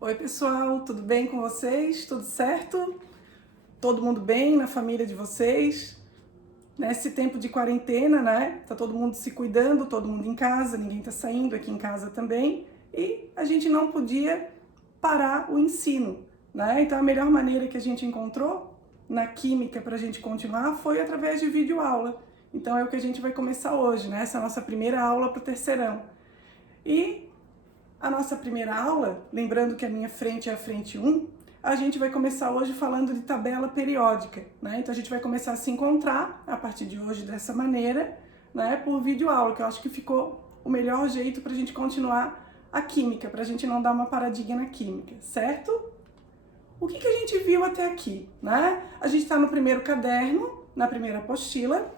Oi pessoal, tudo bem com vocês? Tudo certo? Todo mundo bem na família de vocês? Nesse tempo de quarentena, né? Tá todo mundo se cuidando, todo mundo em casa, ninguém tá saindo, aqui em casa também. E a gente não podia parar o ensino, né? Então a melhor maneira que a gente encontrou na química para a gente continuar foi através de videoaula. Então é o que a gente vai começar hoje, né? Essa é a nossa primeira aula para o terceirão. E a nossa primeira aula, lembrando que a minha frente é a frente 1, a gente vai começar hoje falando de tabela periódica, né? Então a gente vai começar a se encontrar a partir de hoje dessa maneira, né? Por videoaula, que eu acho que ficou o melhor jeito para a gente continuar a química, para a gente não dar uma paradinha na química, certo? O que a gente viu até aqui, né? A gente está no primeiro caderno, na primeira apostila,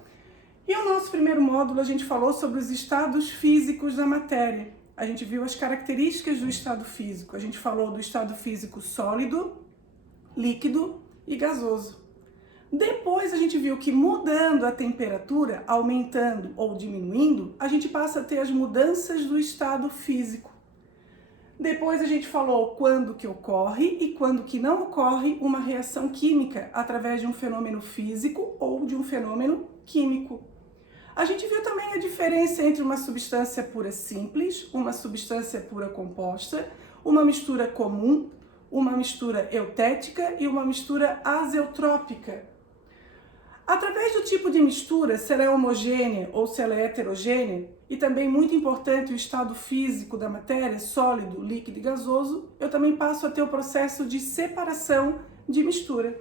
e o nosso primeiro módulo a gente falou sobre os estados físicos da matéria. A gente viu as características do estado físico. A gente falou do estado físico sólido, líquido e gasoso. Depois a gente viu que mudando a temperatura, aumentando ou diminuindo, a gente passa a ter as mudanças do estado físico. Depois a gente falou quando que ocorre e quando que não ocorre uma reação química através de um fenômeno físico ou de um fenômeno químico. A gente viu também a diferença entre uma substância pura simples, uma substância pura composta, uma mistura comum, uma mistura eutética e uma mistura azeotrópica. Através do tipo de mistura, se ela é homogênea ou se ela é heterogênea, e também muito importante o estado físico da matéria, sólido, líquido e gasoso, eu também passo a ter o processo de separação de mistura.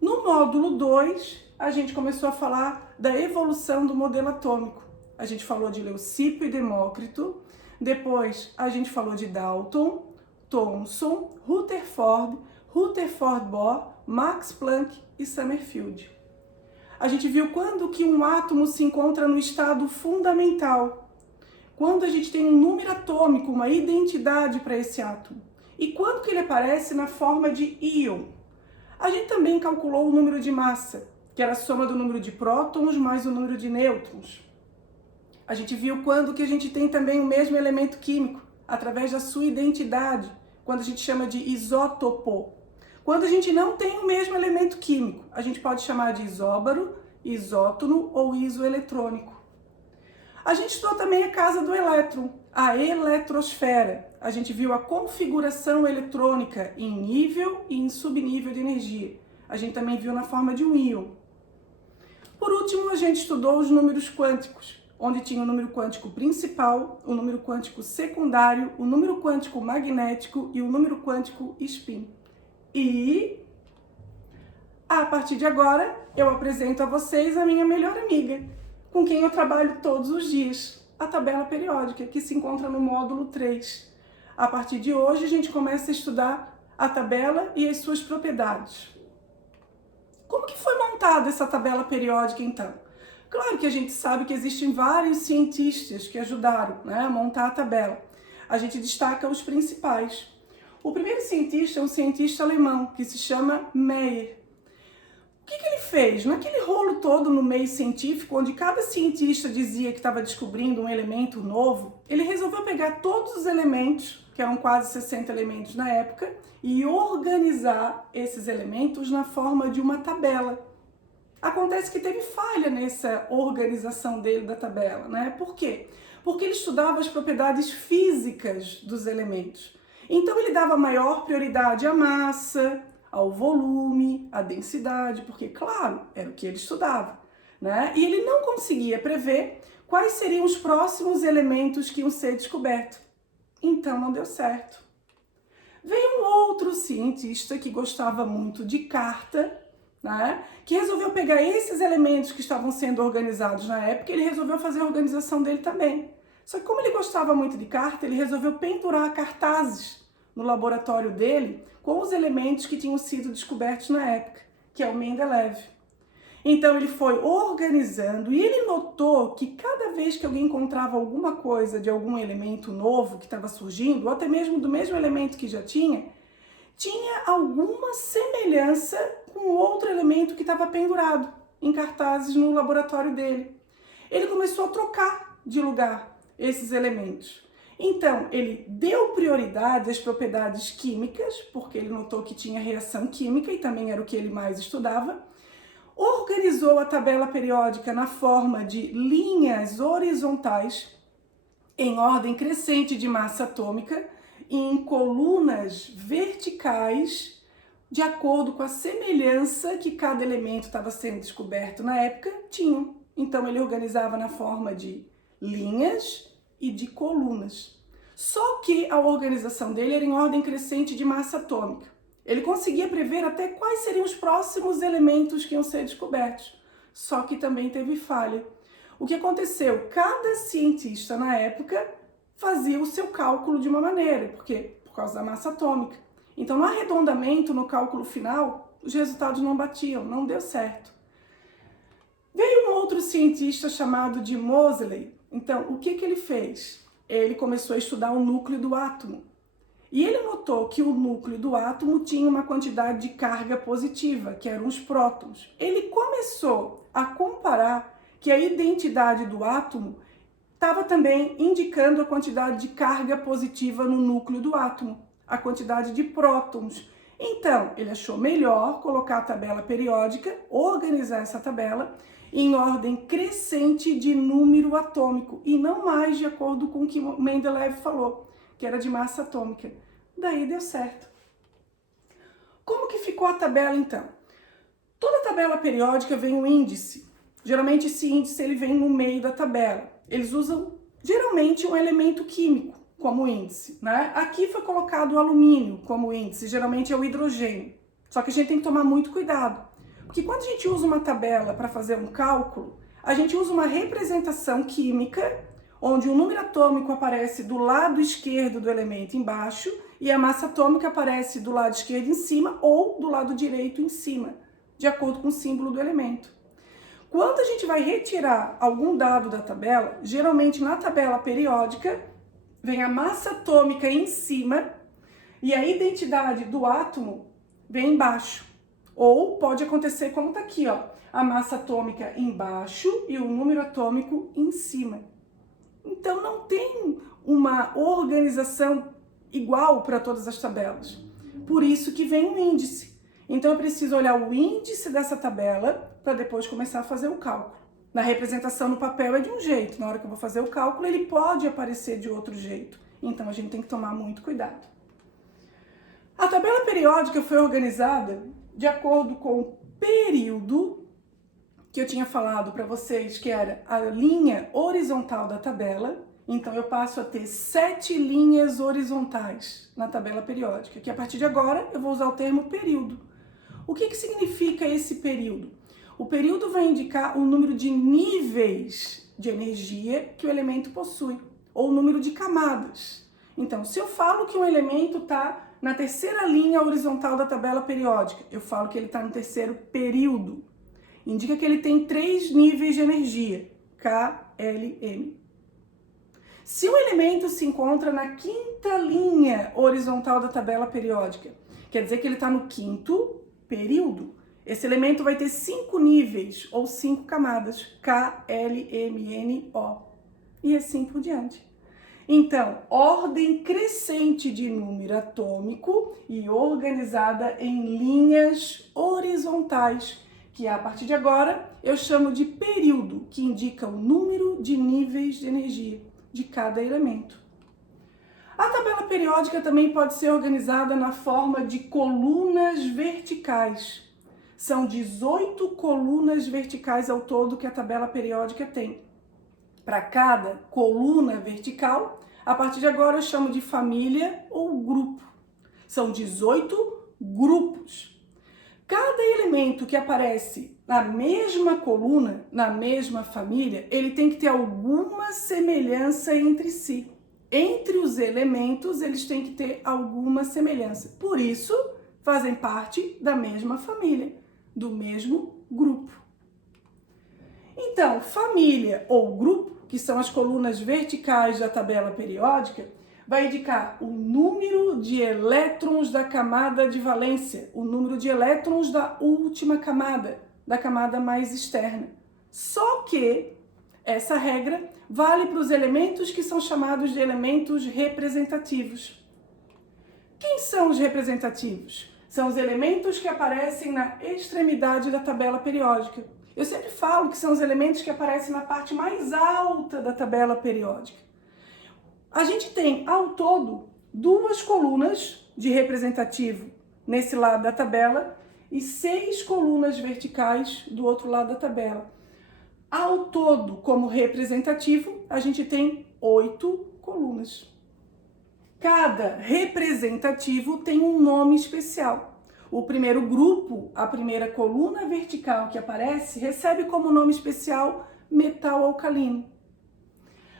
No módulo 2, a gente começou a falar da evolução do modelo atômico. A gente falou de Leucipo e Demócrito, depois a gente falou de Dalton, Thomson, Rutherford, Rutherford-Bohr, Max Planck e Summerfield. A gente viu quando que um átomo se encontra no estado fundamental, quando a gente tem um número atômico, uma identidade para esse átomo, e quando que ele aparece na forma de íon. A gente também calculou o número de massa, que era a soma do número de prótons mais o número de nêutrons. A gente viu quando que a gente tem também o mesmo elemento químico, através da sua identidade, quando a gente chama de isótopo. Quando a gente não tem o mesmo elemento químico, a gente pode chamar de isóbaro, isótono ou isoeletrônico. A gente estudou também a casa do elétron, a eletrosfera. A gente viu a configuração eletrônica em nível e em subnível de energia. A gente também viu na forma de um íon. Por último, a gente estudou os números quânticos, onde tinha o número quântico principal, o número quântico secundário, o número quântico magnético e o número quântico spin. E, a partir de agora, eu apresento a vocês a minha melhor amiga, com quem eu trabalho todos os dias, a tabela periódica, que se encontra no módulo 3. A partir de hoje, a gente começa a estudar a tabela e as suas propriedades. Como que foi montada essa tabela periódica, então? Claro que a gente sabe que existem vários cientistas que ajudaram, né, a montar a tabela. A gente destaca os principais. O primeiro cientista é um cientista alemão, que se chama Mayer. O que ele fez? Naquele rolo todo no meio científico, onde cada cientista dizia que estava descobrindo um elemento novo, ele resolveu pegar todos os elementos, que eram quase 60 elementos na época, e organizar esses elementos na forma de uma tabela. Acontece que teve falha nessa organização dele da tabela, né? Por quê? Porque ele estudava as propriedades físicas dos elementos. Então ele dava maior prioridade à massa, ao volume, à densidade, porque, claro, era o que ele estudava, né? E ele não conseguia prever quais seriam os próximos elementos que iam ser descobertos. Então não deu certo. Veio um outro cientista que gostava muito de carta, né? Que resolveu pegar esses elementos que estavam sendo organizados na época e ele resolveu fazer a organização dele também. Só que como ele gostava muito de carta, ele resolveu pendurar cartazes no laboratório dele com os elementos que tinham sido descobertos na época, que é o Mendeleev. Então ele foi organizando e ele notou que cada vez que alguém encontrava alguma coisa de algum elemento novo que estava surgindo, ou até mesmo do mesmo elemento que já tinha alguma semelhança com outro elemento que estava pendurado em cartazes no laboratório dele. Ele começou a trocar de lugar esses elementos. Então, ele deu prioridade às propriedades químicas, porque ele notou que tinha reação química e também era o que ele mais estudava. Organizou a tabela periódica na forma de linhas horizontais, em ordem crescente de massa atômica, e em colunas verticais, de acordo com a semelhança que cada elemento estava sendo descoberto na época tinha. Então, ele organizava na forma de linhas e de colunas. Só que a organização dele era em ordem crescente de massa atômica. Ele conseguia prever até quais seriam os próximos elementos que iam ser descobertos. Só que também teve falha. O que aconteceu? Cada cientista na época fazia o seu cálculo de uma maneira, porque por causa da massa atômica. Então, no arredondamento, no cálculo final, os resultados não batiam, não deu certo. Veio um outro cientista chamado de Moseley. Então, o que ele fez? Ele começou a estudar o núcleo do átomo. E ele notou que o núcleo do átomo tinha uma quantidade de carga positiva, que eram os prótons. Ele começou a comparar que a identidade do átomo estava também indicando a quantidade de carga positiva no núcleo do átomo, a quantidade de prótons. Então, ele achou melhor colocar a tabela periódica, organizar essa tabela em ordem crescente de número atômico e não mais de acordo com o que Mendeleev falou, que era de massa atômica. Daí deu certo. Como que ficou a tabela então? Toda tabela periódica vem um índice. Geralmente esse índice ele vem no meio da tabela. Eles usam geralmente um elemento químico como índice, né? Aqui foi colocado o alumínio como índice, geralmente é o hidrogênio. Só que a gente tem que tomar muito cuidado, porque quando a gente usa uma tabela para fazer um cálculo, a gente usa uma representação química, onde o número atômico aparece do lado esquerdo do elemento embaixo e a massa atômica aparece do lado esquerdo em cima ou do lado direito em cima, de acordo com o símbolo do elemento. Quando a gente vai retirar algum dado da tabela, geralmente na tabela periódica, vem a massa atômica em cima e a identidade do átomo vem embaixo. Ou pode acontecer como está aqui, ó, a massa atômica embaixo e o número atômico em cima. Então não tem uma organização igual para todas as tabelas. Por isso que vem um índice. Então eu preciso olhar o índice dessa tabela para depois começar a fazer o cálculo. Na representação no papel é de um jeito, na hora que eu vou fazer o cálculo ele pode aparecer de outro jeito. Então a gente tem que tomar muito cuidado. A tabela periódica foi organizada de acordo com o período que eu tinha falado para vocês, que era a linha horizontal da tabela. Então eu passo a ter 7 linhas horizontais na tabela periódica, que a partir de agora eu vou usar o termo período. O que significa esse período? O período vai indicar o número de níveis de energia que o elemento possui, ou o número de camadas. Então, se eu falo que um elemento está na terceira linha horizontal da tabela periódica, eu falo que ele está no terceiro período. Indica que ele tem 3 níveis de energia, K, L, M. Se um elemento se encontra na quinta linha horizontal da tabela periódica, quer dizer que ele está no quinto período. Esse elemento vai ter 5 níveis ou 5 camadas, K, L, M, N, O, e assim por diante. Então, ordem crescente de número atômico e organizada em linhas horizontais, que a partir de agora eu chamo de período, que indica o número de níveis de energia de cada elemento. A tabela periódica também pode ser organizada na forma de colunas verticais. São 18 colunas verticais ao todo que a tabela periódica tem. Para cada coluna vertical, a partir de agora eu chamo de família ou grupo. São 18 grupos. Cada elemento que aparece na mesma coluna, na mesma família, ele tem que ter alguma semelhança entre si. Entre os elementos, eles têm que ter alguma semelhança. Por isso, fazem parte da mesma família, do mesmo grupo. Então, família ou grupo, que são as colunas verticais da tabela periódica, vai indicar o número de elétrons da camada de valência, o número de elétrons da última camada, da camada mais externa. Só que essa regra vale para os elementos que são chamados de elementos representativos. Quem são os representativos? São os elementos que aparecem na extremidade da tabela periódica. Eu sempre falo que são os elementos que aparecem na parte mais alta da tabela periódica. A gente tem, ao todo, 2 colunas de representativo nesse lado da tabela e 6 colunas verticais do outro lado da tabela. Ao todo, como representativo, a gente tem 8 colunas. Cada representativo tem um nome especial. O primeiro grupo, a primeira coluna vertical que aparece, recebe como nome especial metal alcalino.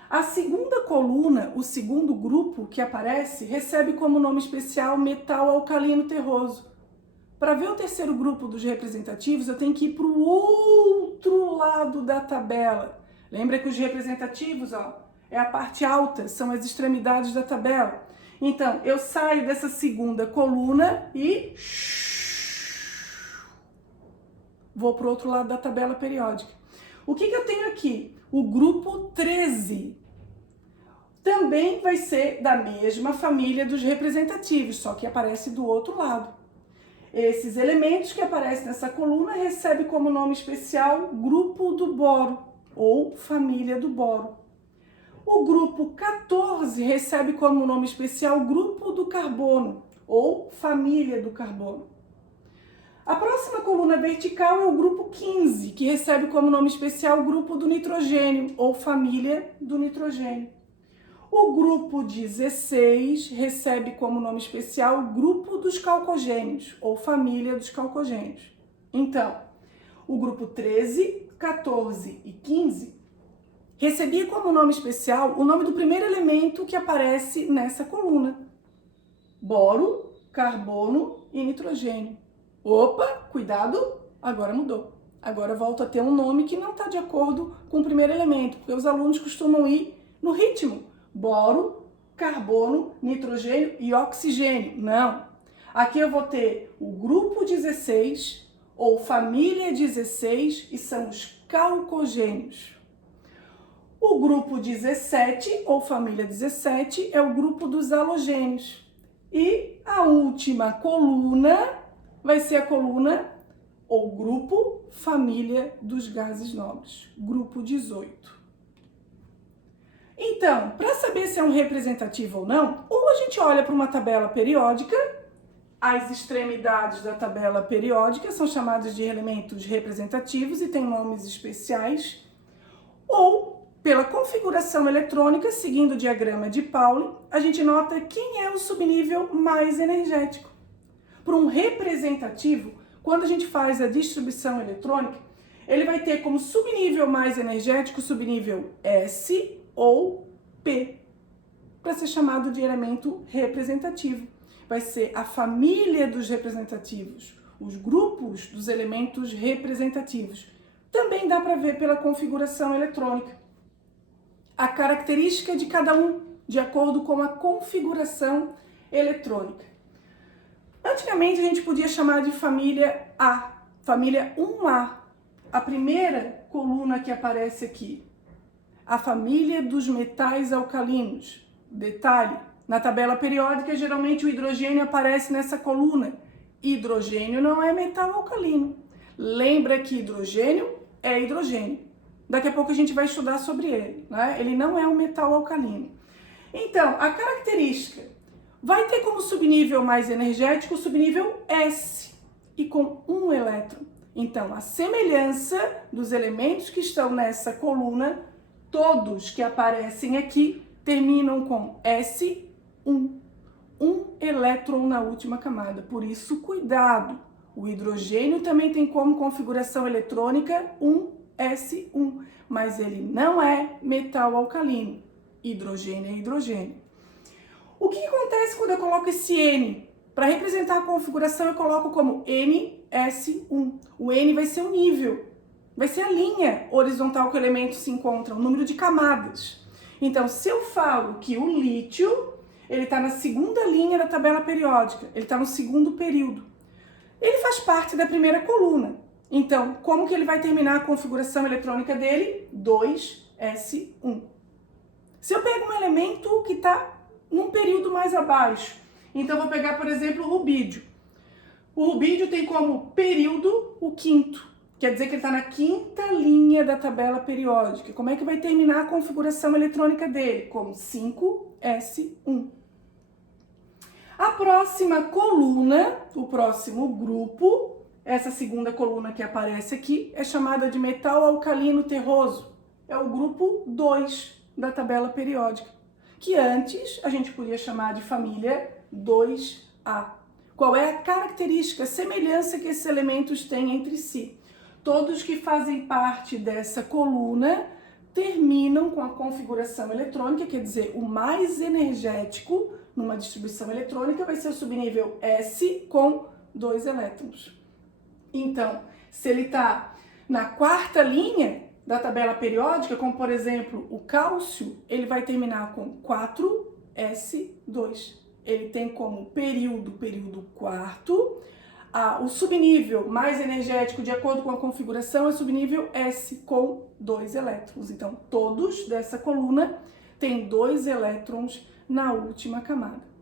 A segunda coluna, o segundo grupo que aparece, recebe como nome especial metal alcalino terroso. Para ver o terceiro grupo dos representativos, eu tenho que ir para o outro lado da tabela. Lembra que os representativos, é a parte alta, são as extremidades da tabela. Então, eu saio dessa segunda coluna e vou para o outro lado da tabela periódica. O que eu tenho aqui? O grupo 13. Também vai ser da mesma família dos representativos, só que aparece do outro lado. Esses elementos que aparecem nessa coluna recebem como nome especial grupo do boro ou família do boro. O grupo 14 recebe como nome especial grupo do carbono ou família do carbono. A próxima coluna vertical é o grupo 15, que recebe como nome especial grupo do nitrogênio ou família do nitrogênio. O grupo 16 recebe como nome especial grupo dos calcogênios ou família dos calcogênios. Então, o grupo 13, 14 e 15 recebia como nome especial o nome do primeiro elemento que aparece nessa coluna: boro, carbono e nitrogênio. Opa, cuidado, agora mudou. Agora volta a ter um nome que não está de acordo com o primeiro elemento, porque os alunos costumam ir no ritmo: boro, carbono, nitrogênio e oxigênio. Não. Aqui eu vou ter o grupo 16 ou família 16 e são os calcogênios. O grupo 17 ou família 17 é o grupo dos halogênios. E a última coluna vai ser a coluna ou grupo família dos gases nobres, grupo 18. Então, para saber se é um representativo ou não, ou a gente olha para uma tabela periódica, as extremidades da tabela periódica são chamadas de elementos representativos e têm nomes especiais, ou pela configuração eletrônica, seguindo o diagrama de Pauli, a gente nota quem é o subnível mais energético. Para um representativo, quando a gente faz a distribuição eletrônica, ele vai ter como subnível mais energético o subnível S ou P, para ser chamado de elemento representativo. Vai ser a família dos representativos, os grupos dos elementos representativos. Também dá para ver pela configuração eletrônica. A característica de cada um, de acordo com a configuração eletrônica. Antigamente a gente podia chamar de família A, família 1A. A primeira coluna que aparece aqui, a família dos metais alcalinos. Detalhe, na tabela periódica geralmente o hidrogênio aparece nessa coluna. Hidrogênio não é metal alcalino. Lembra que hidrogênio é hidrogênio. Daqui a pouco a gente vai estudar sobre ele, né? Ele não é um metal alcalino. Então, a característica vai ter como subnível mais energético o subnível S e com um elétron. Então, a semelhança dos elementos que estão nessa coluna, todos que aparecem aqui, terminam com S1. Um elétron na última camada. Por isso, cuidado. O hidrogênio também tem como configuração eletrônica um S1, mas ele não é metal alcalino. Hidrogênio é hidrogênio. O que acontece quando eu coloco esse N? Para representar a configuração, eu coloco como NS1. O N vai ser o nível, vai ser a linha horizontal que o elemento se encontra, o número de camadas. Então, se eu falo que o lítio, ele está na segunda linha da tabela periódica, ele está no segundo período. Ele faz parte da primeira coluna. Então, como que ele vai terminar a configuração eletrônica dele? 2S1. Se eu pego um elemento que está num período mais abaixo, então eu vou pegar, por exemplo, o rubídio. O rubídio tem como período o quinto, quer dizer que ele está na quinta linha da tabela periódica. Como é que vai terminar a configuração eletrônica dele? Como 5S1. A próxima coluna, o próximo grupo, essa segunda coluna que aparece aqui, é chamada de metal alcalino terroso. É o grupo 2 da tabela periódica, que antes a gente podia chamar de família 2A. Qual é a característica, a semelhança que esses elementos têm entre si? Todos que fazem parte dessa coluna terminam com a configuração eletrônica, quer dizer, o mais energético numa distribuição eletrônica vai ser o subnível S com 2 elétrons. Então, se ele está na quarta linha da tabela periódica, como por exemplo o cálcio, ele vai terminar com 4S2. Ele tem como período quarto. O subnível mais energético, de acordo com a configuração, é o subnível S, com 2 elétrons. Então, todos dessa coluna têm 2 elétrons na última camada.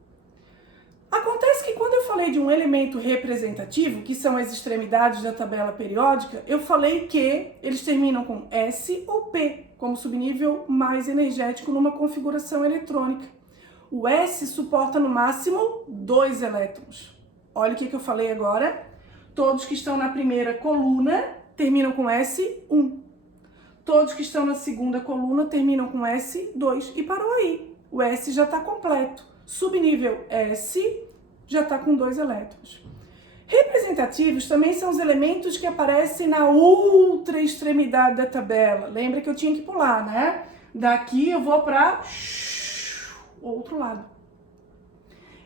Acontece que quando eu falei de um elemento representativo, que são as extremidades da tabela periódica, eu falei que eles terminam com S ou P, como subnível mais energético numa configuração eletrônica. O S suporta no máximo 2 elétrons. Olha o que eu falei agora. Todos que estão na primeira coluna terminam com S1. Todos que estão na segunda coluna terminam com S2. E parou aí. O S já está completo. Subnível S já está com 2 elétrons. Representativos também são os elementos que aparecem na outra extremidade da tabela. Lembra que eu tinha que pular, né? Daqui eu vou para outro lado.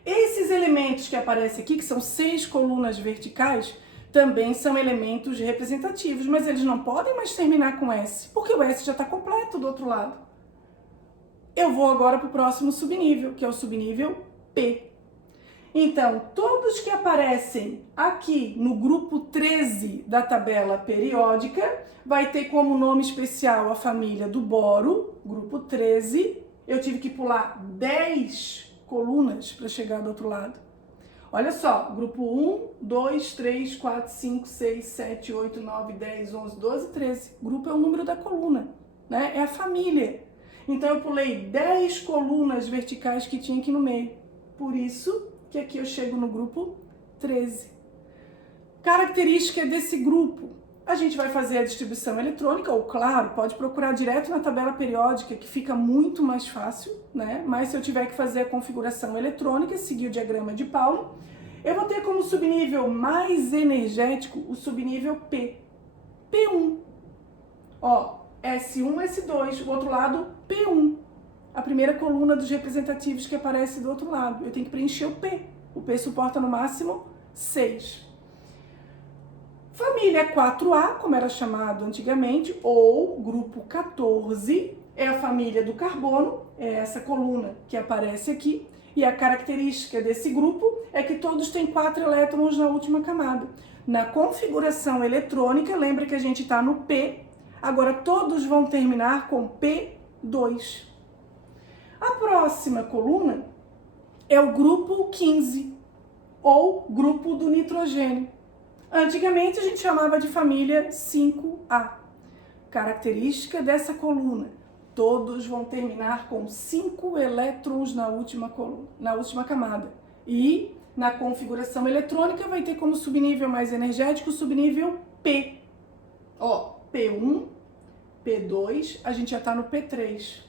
Esses elementos que aparecem aqui, que são 6 colunas verticais, também são elementos representativos, mas eles não podem mais terminar com S, porque o S já está completo do outro lado. Eu vou agora para o próximo subnível, que é o subnível P. Então, todos que aparecem aqui no grupo 13 da tabela periódica, vai ter como nome especial a família do boro, grupo 13. Eu tive que pular 10 colunas para chegar do outro lado. Olha só, grupo 1, 2, 3, 4, 5, 6, 7, 8, 9, 10, 11, 12, 13. Grupo é o número da coluna, né? É a família. Então eu pulei 10 colunas verticais que tinha aqui no meio. Por isso que aqui eu chego no grupo 13. Característica desse grupo. A gente vai fazer a distribuição eletrônica, ou claro, pode procurar direto na tabela periódica, que fica muito mais fácil, né? Mas se eu tiver que fazer a configuração eletrônica, seguir o diagrama de Paulo, eu vou ter como subnível mais energético o subnível P. P1. Ó, S1, S2, o outro lado, P1. A primeira coluna dos representativos que aparece do outro lado. Eu tenho que preencher o P. O P suporta no máximo 6. Família 4A, como era chamado antigamente, ou grupo 14, é a família do carbono, é essa coluna que aparece aqui, e a característica desse grupo é que todos têm 4 elétrons na última camada. Na configuração eletrônica, lembra que a gente está no P, agora todos vão terminar com P2. A próxima coluna é o grupo 15, ou grupo do nitrogênio. Antigamente a gente chamava de família 5A. Característica dessa coluna: todos vão terminar com 5 elétrons na última camada. E na configuração eletrônica vai ter como subnível mais energético o subnível P. Ó, P1, P2, a gente já está no P3.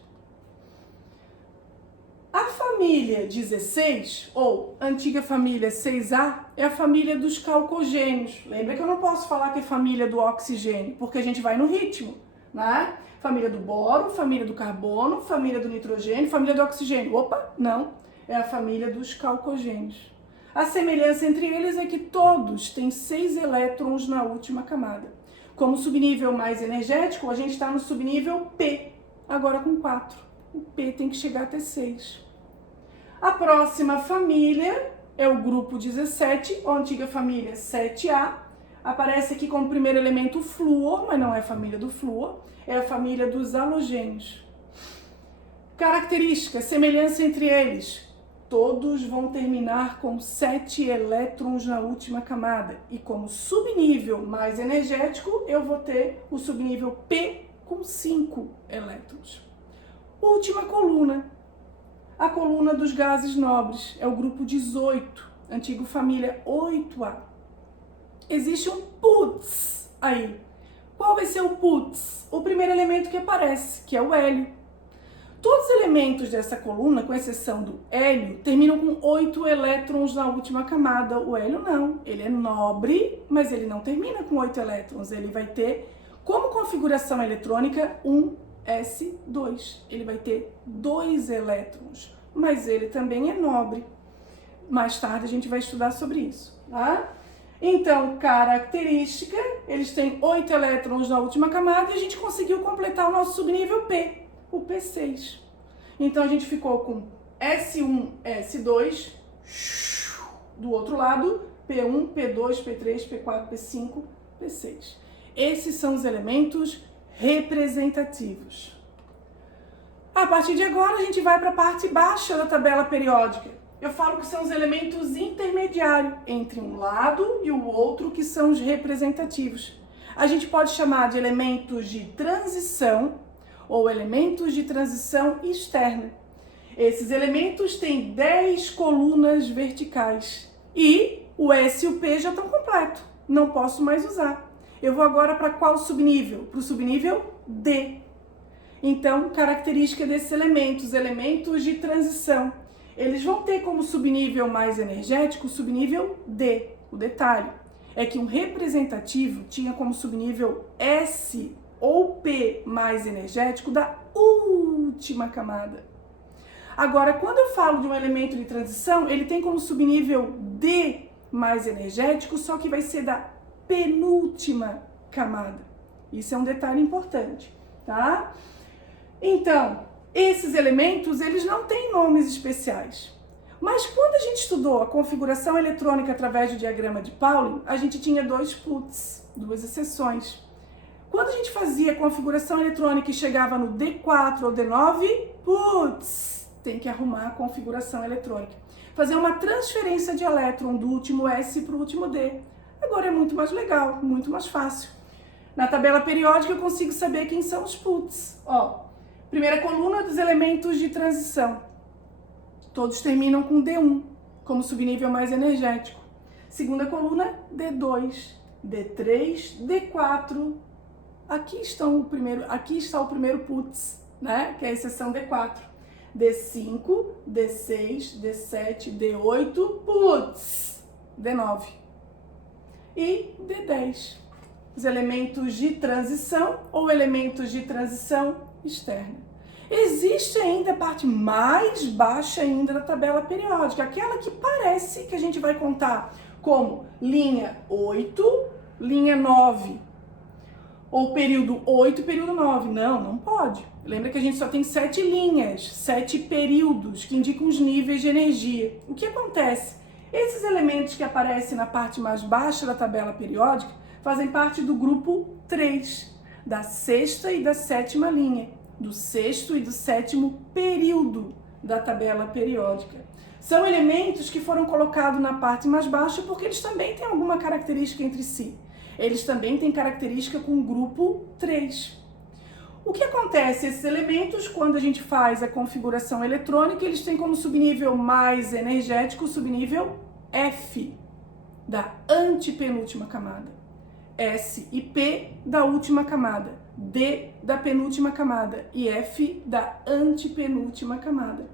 A família 16, ou antiga família 6A, é a família dos calcogênios. Lembra que eu não posso falar que é família do oxigênio, porque a gente vai no ritmo, né? Família do boro, família do carbono, família do nitrogênio, família do oxigênio. Opa, não, é a família dos calcogênios. A semelhança entre eles é que todos têm 6 elétrons na última camada. Como subnível mais energético, a gente está no subnível P, agora com 4. O P tem que chegar até 6. A próxima família é o grupo 17, ou antiga família 7A. Aparece aqui como primeiro elemento o flúor, mas não é a família do flúor, é a família dos halogênios. Características, semelhança entre eles. Todos vão terminar com 7 elétrons na última camada. E como subnível mais energético, eu vou ter o subnível P com 5 elétrons. Última coluna. A coluna dos gases nobres. É o grupo 18, antigo família 8A. Existe um putz aí. Qual vai ser o putz? O primeiro elemento que aparece, que é o hélio. Todos os elementos dessa coluna, com exceção do hélio, terminam com 8 elétrons na última camada. O hélio não, ele é nobre, mas ele não termina com 8 elétrons. Ele vai ter, como configuração eletrônica, um S2. Ele vai ter 2 elétrons, mas ele também é nobre. Mais tarde a gente vai estudar sobre isso, tá? Então, característica, eles têm 8 elétrons na última camada e a gente conseguiu completar o nosso subnível P, o P6. Então, a gente ficou com S1, S2, do outro lado, P1, P2, P3, P4, P5, P6. Esses são os elementos representativos. A partir de agora, a gente vai para a parte baixa da tabela periódica. Eu falo que são os elementos intermediários entre um lado e o outro, que são os representativos. A gente pode chamar de elementos de transição ou elementos de transição externa. Esses elementos têm 10 colunas verticais e o S e o P já estão completos, não posso mais usar. Eu vou agora para qual subnível? Para o subnível D. Então, característica desses elementos, elementos de transição. Eles vão ter como subnível mais energético o subnível D. O detalhe é que um representativo tinha como subnível S ou P mais energético da última camada. Agora, quando eu falo de um elemento de transição, ele tem como subnível D mais energético, só que vai ser da penúltima camada. Isso é um detalhe importante, tá? Então, esses elementos, eles não têm nomes especiais. Mas quando a gente estudou a configuração eletrônica através do diagrama de Pauling, a gente tinha 2 putz, 2 exceções. Quando a gente fazia a configuração eletrônica e chegava no D4 ou D9, putz, tem que arrumar a configuração eletrônica. Fazer uma transferência de elétron do último S para o último D. Agora é muito mais legal, muito mais fácil. Na tabela periódica eu consigo saber quem são os putz. Ó, primeira coluna dos elementos de transição. Todos terminam com D1, como subnível mais energético. Segunda coluna, D2, D3, D4. Aqui está o primeiro putz, né? Que é a exceção D4. D5, D6, D7, D8, putz, D9. E D10. Os elementos de transição ou elementos de transição externa. Existe ainda a parte mais baixa ainda da tabela periódica, aquela que parece que a gente vai contar como linha 8, linha 9, ou período 8, período 9. Não, não pode. Lembra que a gente só tem 7 linhas, 7 períodos que indicam os níveis de energia. O que acontece? Esses elementos que aparecem na parte mais baixa da tabela periódica fazem parte do grupo 3, da 6ª e da 7ª linha, do 6º e do 7º período da tabela periódica. São elementos que foram colocados na parte mais baixa porque eles também têm alguma característica entre si. Eles também têm característica com o grupo 3. O que acontece? Esses elementos, quando a gente faz a configuração eletrônica, eles têm como subnível mais energético o subnível F, da antepenúltima camada. S e P da última camada, D da penúltima camada e F da antepenúltima camada.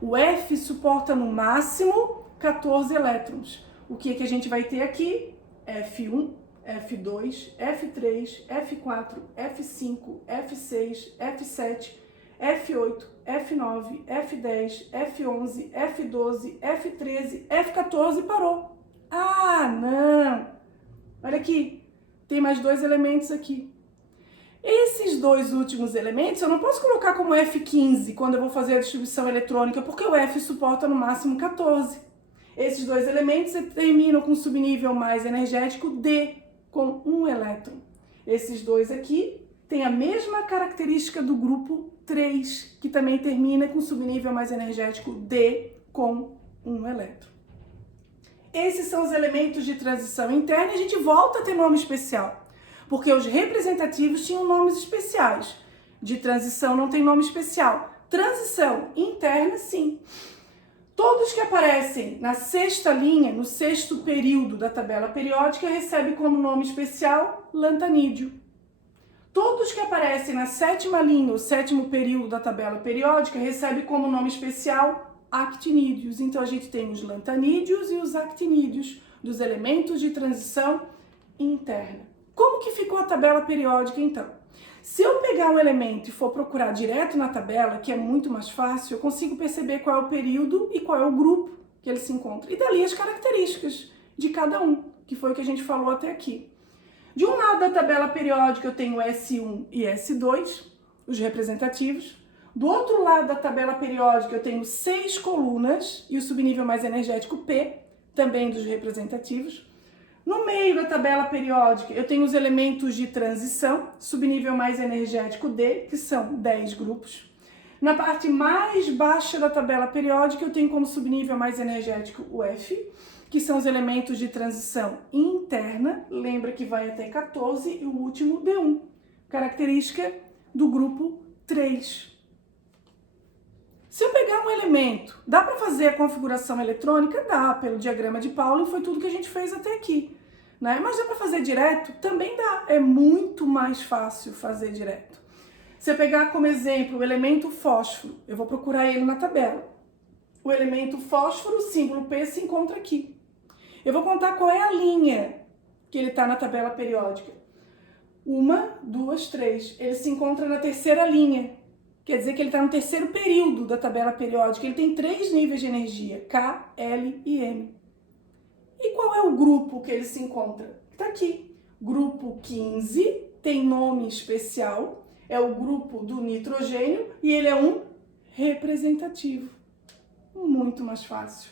O F suporta no máximo 14 elétrons. O que a gente vai ter aqui? F1, F2, F3, F4, F5, F6, F7, F8, F9, F10, F11, F12, F13, F14 parou. Ah, não! Olha aqui. Tem mais 2 elementos aqui. Esses 2 últimos elementos eu não posso colocar como F15 quando eu vou fazer a distribuição eletrônica, porque o F suporta no máximo 14. Esses 2 elementos terminam com subnível mais energético D, com 1 elétron. Esses 2 aqui têm a mesma característica do grupo 3, que também termina com subnível mais energético D com 1 elétron. Esses são os elementos de transição interna e a gente volta a ter nome especial, porque os representativos tinham nomes especiais. De transição não tem nome especial. Transição interna, sim. Todos que aparecem na sexta linha, no sexto período da tabela periódica, recebem como nome especial lantanídeo. Todos que aparecem na sétima linha, o sétimo período da tabela periódica, recebem como nome especial actinídeos. Então a gente tem os lantanídeos e os actinídeos dos elementos de transição interna. Como que ficou a tabela periódica então? Se eu pegar um elemento e for procurar direto na tabela, que é muito mais fácil, eu consigo perceber qual é o período e qual é o grupo que ele se encontra. E dali as características de cada um, que foi o que a gente falou até aqui. De um lado da tabela periódica eu tenho S1 e S2, os representativos. Do outro lado da tabela periódica eu tenho 6 colunas e o subnível mais energético P, também dos representativos. No meio da tabela periódica eu tenho os elementos de transição, subnível mais energético D, que são 10 grupos. Na parte mais baixa da tabela periódica eu tenho como subnível mais energético o F, que são os elementos de transição interna, lembra que vai até 14, e o último D1, característica do grupo 3. Se eu pegar um elemento, dá para fazer a configuração eletrônica? Dá, pelo diagrama de Pauling, foi tudo que a gente fez até aqui, né? Mas dá para fazer direto? Também dá, é muito mais fácil fazer direto. Se eu pegar como exemplo o elemento fósforo, eu vou procurar ele na tabela. O elemento fósforo, o símbolo P, se encontra aqui. Eu vou contar qual é a linha que ele está na tabela periódica. 1, 2, 3. Ele se encontra na terceira linha. Quer dizer que ele está no terceiro período da tabela periódica. Ele tem 3 níveis de energia, K, L e M. E qual é o grupo que ele se encontra? Está aqui. Grupo 15, tem nome especial, é o grupo do nitrogênio e ele é um representativo. Muito mais fácil.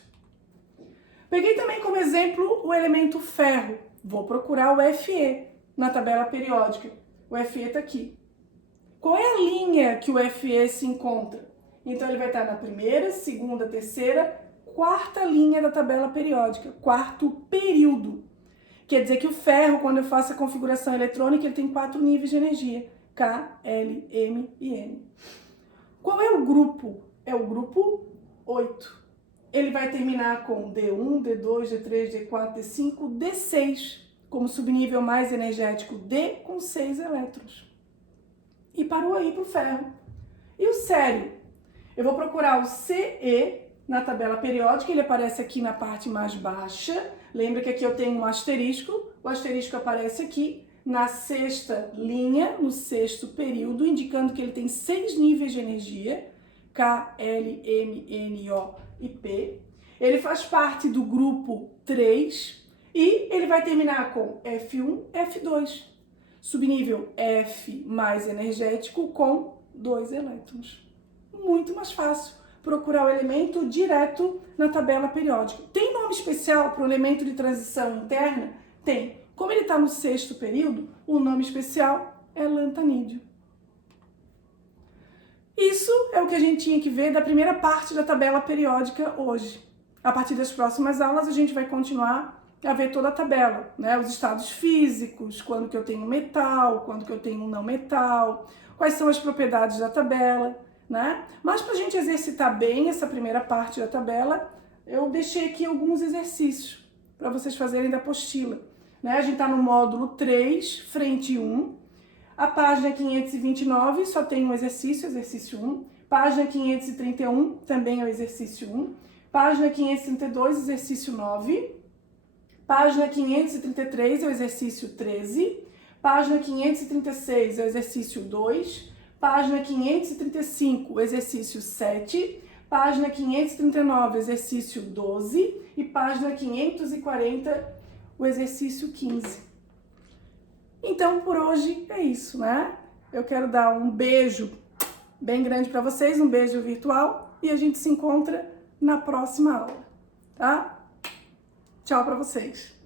Peguei também como exemplo o elemento ferro. Vou procurar o Fe na tabela periódica. O Fe está aqui. Qual é a linha que o Fe se encontra? Então ele vai estar na primeira, segunda, terceira, quarta linha da tabela periódica, quarto período. Quer dizer que o ferro, quando eu faço a configuração eletrônica, ele tem 4 níveis de energia, K, L, M e N. Qual é o grupo? É o grupo 8. Ele vai terminar com D1, D2, D3, D4, D5, D6, como subnível mais energético D com 6 elétrons. E parou aí para o ferro. E o sério? Eu vou procurar o Ce na tabela periódica, ele aparece aqui na parte mais baixa. Lembra que aqui eu tenho um asterisco, o asterisco aparece aqui na sexta linha, no sexto período, indicando que ele tem 6 níveis de energia, K, L, M, N, O e P. Ele faz parte do grupo 3 e ele vai terminar com F1, F2. Subnível F mais energético com 2 elétrons. Muito mais fácil procurar o elemento direto na tabela periódica. Tem nome especial para o elemento de transição interna? Tem. Como ele está no sexto período, o nome especial é lantanídeo. Isso é o que a gente tinha que ver da primeira parte da tabela periódica hoje. A partir das próximas aulas a gente vai continuar a ver toda a tabela, né? Os estados físicos, quando que eu tenho metal, quando que eu tenho não metal, quais são as propriedades da tabela, né? Mas para a gente exercitar bem essa primeira parte da tabela, eu deixei aqui alguns exercícios para vocês fazerem da apostila, né? A gente está no módulo 3, frente 1, a página 529 só tem um exercício, exercício 1, página 531 também é o exercício 1, página 532, exercício 9, página 533 é o exercício 13, página 536 é o exercício 2, página 535, o exercício 7, página 539, exercício 12 e página 540, o exercício 15. Então, por hoje é isso, né? Eu quero dar um beijo bem grande para vocês, um beijo virtual e a gente se encontra na próxima aula, tá? Tchau para vocês!